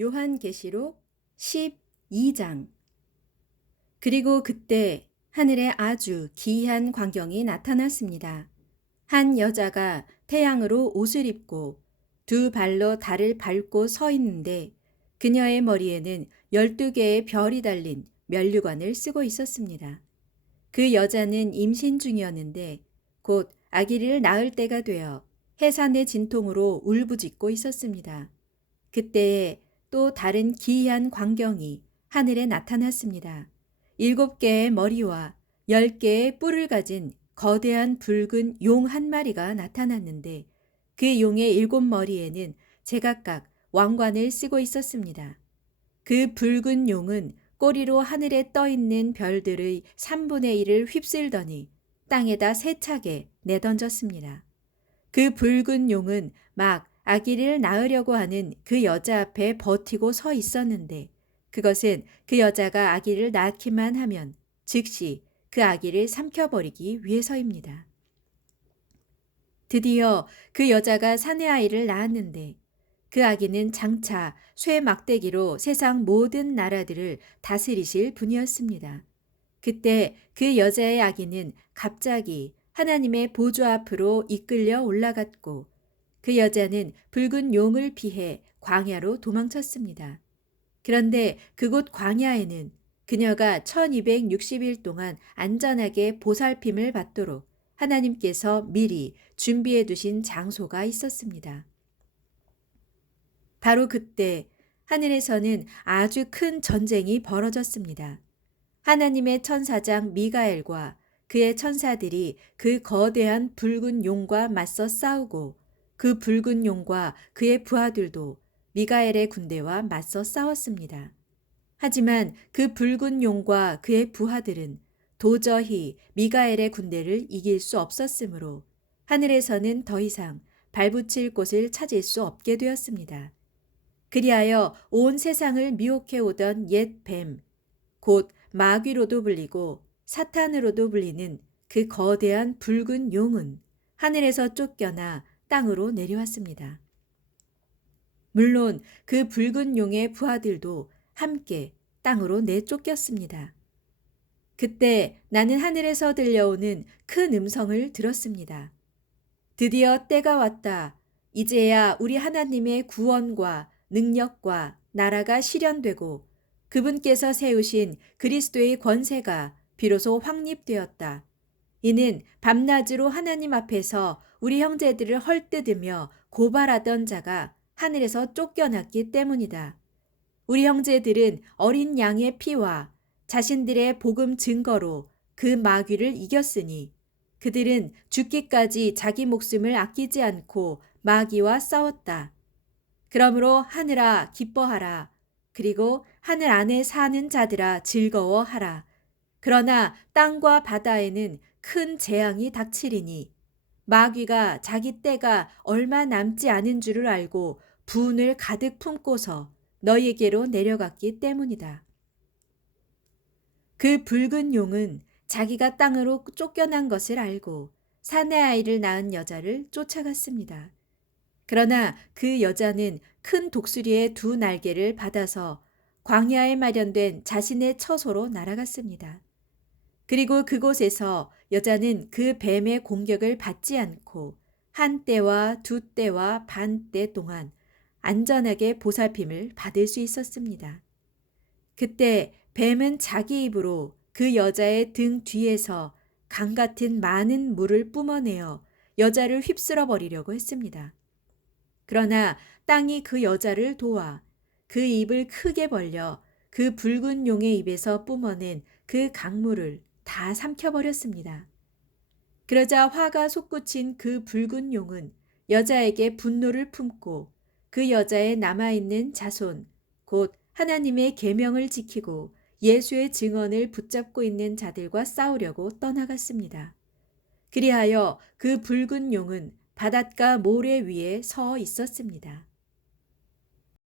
요한계시록 12장. 그리고 그때 하늘에 아주 기이한 광경이 나타났습니다. 한 여자가 태양으로 옷을 입고 두 발로 달을 밟고 서 있는데 그녀의 머리에는 12개의 별이 달린 면류관을 쓰고 있었습니다. 그 여자는 임신 중이었는데 곧 아기를 낳을 때가 되어 해산의 진통으로 울부짖고 있었습니다. 그때에 또 다른 기이한 광경이 하늘에 나타났습니다. 7개의 머리와 10개의 뿔을 가진 거대한 붉은 용 한 마리가 나타났는데 그 용의 7머리에는 제각각 왕관을 쓰고 있었습니다. 그 붉은 용은 꼬리로 하늘에 떠 있는 별들의 3분의 1을 휩쓸더니 땅에다 세차게 내던졌습니다. 그 붉은 용은 막 아기를 낳으려고 하는 그 여자 앞에 버티고 서 있었는데 그것은 그 여자가 아기를 낳기만 하면 즉시 그 아기를 삼켜버리기 위해서입니다. 드디어 그 여자가 사내 아이를 낳았는데 그 아기는 장차 쇠 막대기로 세상 모든 나라들을 다스리실 분이었습니다. 그때 그 여자의 아기는 갑자기 하나님의 보좌 앞으로 이끌려 올라갔고 그 여자는 붉은 용을 피해 광야로 도망쳤습니다. 그런데 그곳 광야에는 그녀가 1260일 동안 안전하게 보살핌을 받도록 하나님께서 미리 준비해 두신 장소가 있었습니다. 바로 그때 하늘에서는 아주 큰 전쟁이 벌어졌습니다. 하나님의 천사장 미가엘과 그의 천사들이 그 거대한 붉은 용과 맞서 싸우고 그 붉은 용과 그의 부하들도 미가엘의 군대와 맞서 싸웠습니다. 하지만 그 붉은 용과 그의 부하들은 도저히 미가엘의 군대를 이길 수 없었으므로 하늘에서는 더 이상 발붙일 곳을 찾을 수 없게 되었습니다. 그리하여 온 세상을 미혹해 오던 옛 뱀, 곧 마귀로도 불리고 사탄으로도 불리는 그 거대한 붉은 용은 하늘에서 쫓겨나 땅으로 내려왔습니다. 물론 그 붉은 용의 부하들도 함께 땅으로 내쫓겼습니다. 그때 나는 하늘에서 들려오는 큰 음성을 들었습니다. 드디어 때가 왔다. 이제야 우리 하나님의 구원과 능력과 나라가 실현되고 그분께서 세우신 그리스도의 권세가 비로소 확립되었다. 이는 밤낮으로 하나님 앞에서 우리 형제들을 헐뜯으며 고발하던 자가 하늘에서 쫓겨났기 때문이다. 우리 형제들은 어린 양의 피와 자신들의 복음 증거로 그 마귀를 이겼으니 그들은 죽기까지 자기 목숨을 아끼지 않고 마귀와 싸웠다. 그러므로 하늘아 기뻐하라. 그리고 하늘 안에 사는 자들아 즐거워하라. 그러나 땅과 바다에는 큰 재앙이 닥치리니 마귀가 자기 때가 얼마 남지 않은 줄을 알고 분을 가득 품고서 너희에게로 내려갔기 때문이다. 그 붉은 용은 자기가 땅으로 쫓겨난 것을 알고 사내 아이를 낳은 여자를 쫓아갔습니다. 그러나 그 여자는 큰 독수리의 두 날개를 받아서 광야에 마련된 자신의 처소로 날아갔습니다. 그리고 그곳에서 여자는 그 뱀의 공격을 받지 않고 한 때와 두 때와 반 때 동안 안전하게 보살핌을 받을 수 있었습니다. 그때 뱀은 자기 입으로 그 여자의 등 뒤에서 강 같은 많은 물을 뿜어내어 여자를 휩쓸어 버리려고 했습니다. 그러나 땅이 그 여자를 도와 그 입을 크게 벌려 그 붉은 용의 입에서 뿜어낸 그 강물을 다 삼켜버렸습니다. 그러자 화가 솟구친 그 붉은 용은 여자에게 분노를 품고 그 여자의 남아있는 자손, 곧 하나님의 계명을 지키고 예수의 증언을 붙잡고 있는 자들과 싸우려고 떠나갔습니다. 그리하여 그 붉은 용은 바닷가 모래 위에 서 있었습니다.